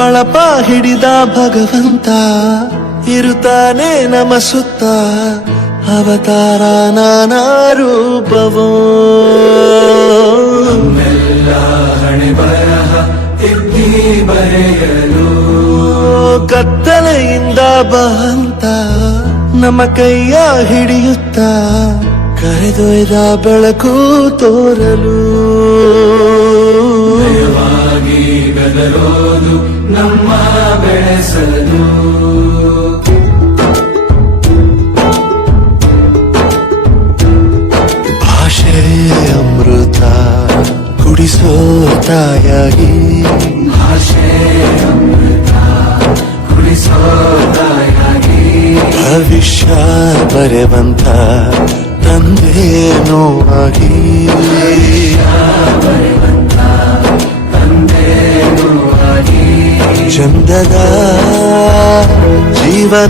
ಬಳಪ ಹಿಡಿದ ಭಗವಂತ ಇರುತ್ತಾನೆ ನಮ ಸುತ್ತ ಅವತಾರ ನಾನಾ ರೂಪವೋ ಹಣೆ ಬರಹ ತಿದ್ದಿ ಬರೆಯಲು ಕತ್ತಲೆಯಿಂದ ಬಂತ ನಮ್ಮ ಕೈಯ ಹಿಡಿಯುತ್ತ ಕರೆದೊಯ್ದ ಬೆಳಕು ತೋರಲು ದಯವಾಗಿ ಗದರೋದು ನಮ್ಮ ಬೆಳೆಸಲು ಭಾಷೆ ಅಮೃತ ಕುಡಿಸೋ ತಾಯಾಗಿ ಭಾಷೆ ಅಮೃತ ಕುಡಿಸೋ ತಾಯಾಗಿ ಭವಿಷ್ಯ ಬರೆವಂತ ತಂದೇನೋ ಆಗಿ ಚಂದದ ಜೀವನ